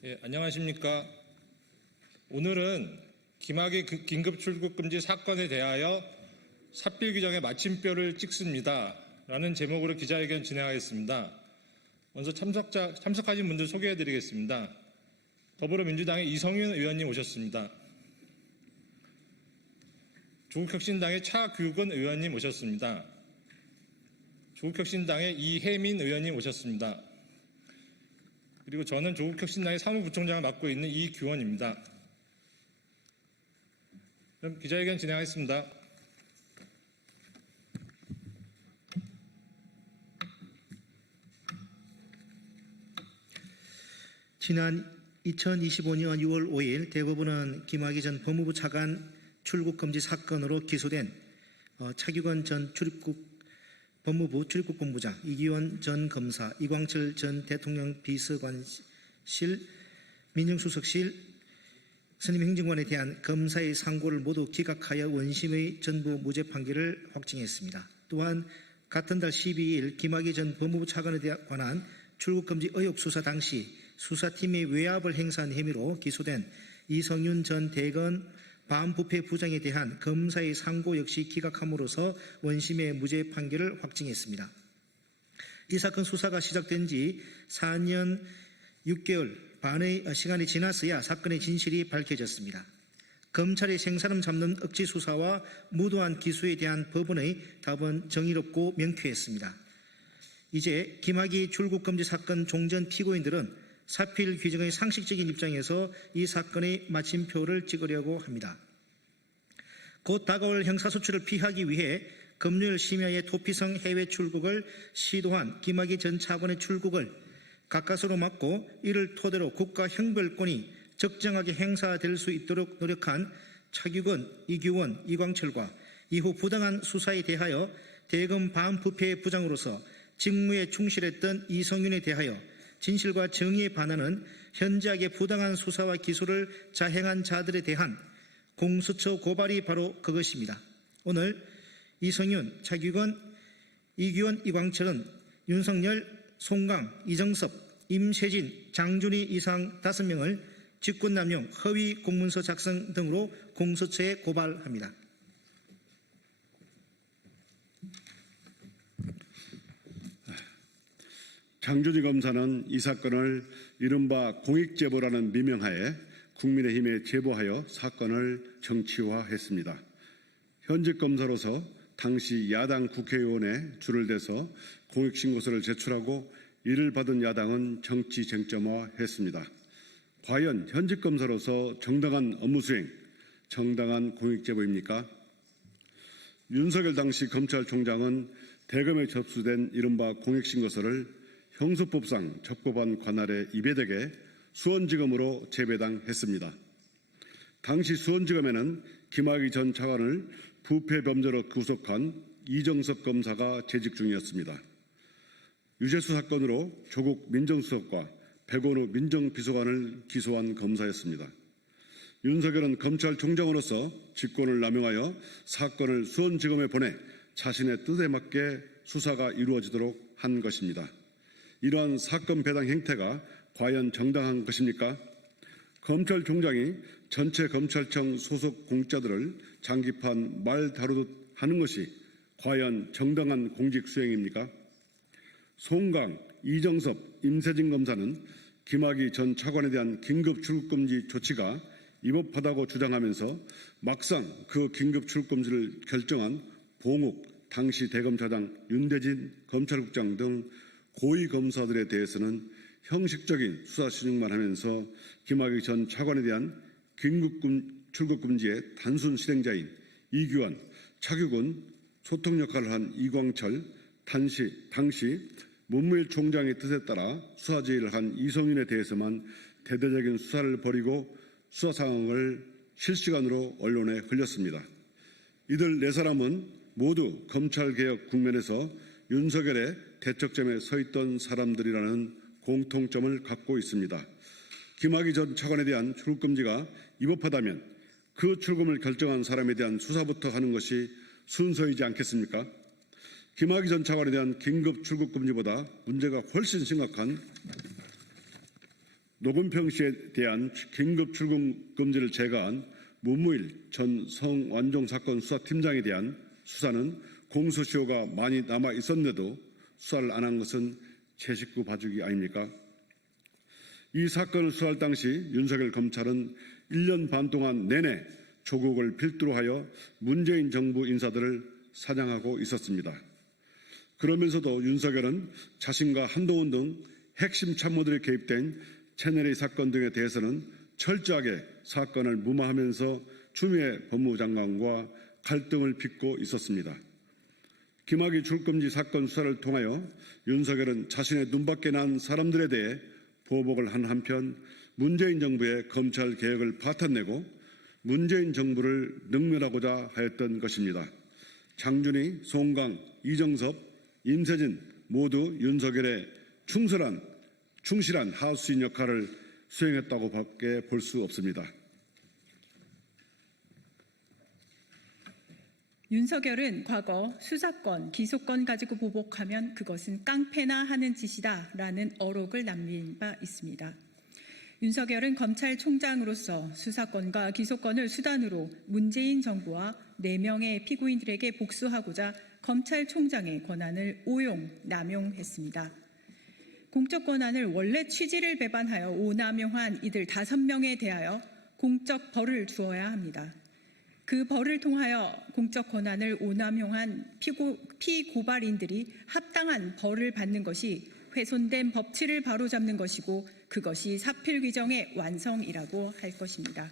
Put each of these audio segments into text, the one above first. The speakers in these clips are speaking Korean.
안녕하십니까. 오늘은 김학의 긴급 출국 금지 사건에 대하여 삽질 규정에 마침표를 찍습니다 라는 제목으로 기자회견 진행하겠습니다. 먼저 참석하신 분들 소개해 드리겠습니다. 더불어민주당의 이성윤 의원님 오셨습니다. 조국혁신당의 차규근 의원님 오셨습니다. 조국혁신당의 이혜민 의원님 오셨습니다. 그리고 저는 조국혁신당의 사무부총장을 맡고 있는 이규원입니다. 그럼 기자회견 진행하겠습니다. 지난 2025년 6월 5일 대법원은 김학의 전 법무부 차관 출국금지 사건으로 기소된 차규근 전 법무부 출입국본부장, 이기원 전 검사, 이광철 전 대통령 비서관실 민정수석실 선임행정관에 대한 검사의 상고를 모두 기각하여 원심의 전부 무죄 판결을 확정했습니다. 또한 같은 달 12일 김학의 전 법무부 차관에 관한 출국금지 의혹 수사 당시 수사팀의 외압을 행사한 혐의로 기소된 이성윤 전 대검 반부패 부장에 대한 검사의 상고 역시 기각함으로써 원심의 무죄 판결을 확정했습니다. 이 사건 수사가 시작된 지 4년 6개월 반의 시간이 지났어야 사건의 진실이 밝혀졌습니다. 검찰의 생사람 잡는 억지 수사와 무도한 기소에 대한 법원의 답은 정의롭고 명쾌했습니다. 이제 김학의 출국금지 사건 종전 피고인들은 사필 규정의 상식적인 입장에서 이 사건의 마침표를 찍으려고 합니다. 곧 다가올 형사소출을 피하기 위해 검열 심야의 도피성 해외 출국을 시도한 김학의 전 차관의 출국을 가까스로 막고 이를 토대로 국가 형벌권이 적정하게 행사될 수 있도록 노력한 차규근, 이규원, 이광철과 이후 부당한 수사에 대하여 대검 반부패 부장으로서 직무에 충실했던 이성윤에 대하여 진실과 정의에 반하는 현저하게 부당한 수사와 기소를 자행한 자들에 대한 공수처 고발이 바로 그것입니다. 오늘 이성윤, 차규근, 이규원, 이광철은 윤석열, 송강, 이정섭, 임세진, 장준희 이상 5명을 직권남용, 허위 공문서 작성 등으로 공수처에 고발합니다. 장준희 검사는 이 사건을 이른바 공익제보라는 미명하에 국민의힘에 제보하여 사건을 정치화했습니다. 현직 검사로서 당시 야당 국회의원에 줄을 대서 공익신고서를 제출하고 이를 받은 야당은 정치 쟁점화했습니다. 과연 현직 검사로서 정당한 업무 수행, 정당한 공익제보입니까? 윤석열 당시 검찰총장은 대검에 접수된 이른바 공익신고서를 형소법상 적법한 관할에 입회되게 수원지검으로 재배당했습니다. 당시 수원지검에는 김학의 전 차관을 부패 범죄로 구속한 이정섭 검사가 재직 중이었습니다. 유재수 사건으로 조국 민정수석과 백원우 민정비서관을 기소한 검사였습니다. 윤석열은 검찰총장으로서 직권을 남용하여 사건을 수원지검에 보내 자신의 뜻에 맞게 수사가 이루어지도록 한 것입니다. 이러한 사건 배당 행태가 과연 정당한 것입니까? 검찰총장이 전체 검찰청 소속 공직자들을 장기판 말 다루듯 하는 것이 과연 정당한 공직 수행입니까? 송강, 이정섭, 임세진 검사는 김학의 전 차관에 대한 긴급 출국금지 조치가 위법하다고 주장하면서 막상 그 긴급 출국금지를 결정한 봉욱 당시 대검차장, 윤대진 검찰국장 등 고위검사들에 대해서는 형식적인 수사 신용만 하면서 김학의 전 차관에 대한 긴급 출국금지의 단순 실행자인 이규원, 차규근, 소통 역할을 한 이광철, 당시 문무일 총장의 뜻에 따라 수사 지휘를 한 이성윤에 대해서만 대대적인 수사를 벌이고 수사 상황을 실시간으로 언론에 흘렸습니다. 이들 4사람은 모두 검찰개혁 국면에서 윤석열의 대척점에 서 있던 사람들이라는 공통점을 갖고 있습니다. 김학의 전 차관에 대한 출국금지가 위법하다면 그 출금을 결정한 사람에 대한 수사부터 하는 것이 순서이지 않겠습니까? 김학의 전 차관에 대한 긴급 출국금지보다 문제가 훨씬 심각한 노건평 씨에 대한 긴급 출국 금지를 제거한 문무일 전 성완종 사건 수사팀장에 대한 수사는 공소시효가 많이 남아 있었는데도 수사를 안 한 것은 제 식구 봐주기 아닙니까? 이 사건을 수사할 당시 윤석열 검찰은 1년 반 동안 내내 조국을 필두로 하여 문재인 정부 인사들을 사냥하고 있었습니다. 그러면서도 윤석열은 자신과 한동훈 등 핵심 참모들이 개입된 채널A 사건 등에 대해서는 철저하게 사건을 무마하면서 추미애 법무부 장관과 갈등을 빚고 있었습니다. 김학의 출금지 사건 수사를 통하여 윤석열은 자신의 눈밖에 난 사람들에 대해 보복을 한 한편 문재인 정부의 검찰 개혁을 파탄내고 문재인 정부를 능멸하고자 하였던 것입니다. 장준희, 송강, 이정섭, 임세진 모두 윤석열의 충실한 하수인 역할을 수행했다고 밖에 볼 수 없습니다. 윤석열은 과거 수사권, 기소권 가지고 보복하면 그것은 깡패나 하는 짓이다라는 어록을 남긴 바 있습니다. 윤석열은 검찰총장으로서 수사권과 기소권을 수단으로 문재인 정부와 4명의 피고인들에게 복수하고자 검찰총장의 권한을 오용, 남용했습니다. 공적 권한을 원래 취지를 배반하여 오남용한 이들 5명에 대하여 공적 벌을 주어야 합니다. 그 벌을 통하여 공적 권한을 오남용한 피고발인들이 합당한 벌을 받는 것이 훼손된 법치를 바로잡는 것이고 그것이 사필 규정의 완성이라고 할 것입니다.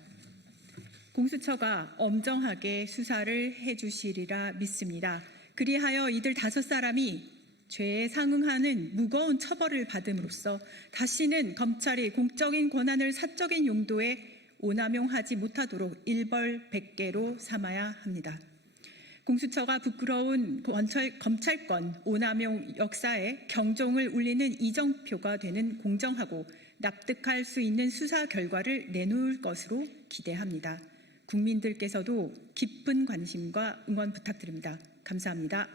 공수처가 엄정하게 수사를 해주시리라 믿습니다. 그리하여 이들 5사람이 죄에 상응하는 무거운 처벌을 받음으로써 다시는 검찰이 공적인 권한을 사적인 용도에 오남용하지 못하도록 일벌백계로 삼아야 합니다. 공수처가 부끄러운 검찰권 오남용 역사에 경종을 울리는 이정표가 되는 공정하고 납득할 수 있는 수사 결과를 내놓을 것으로 기대합니다. 국민들께서도 깊은 관심과 응원 부탁드립니다. 감사합니다.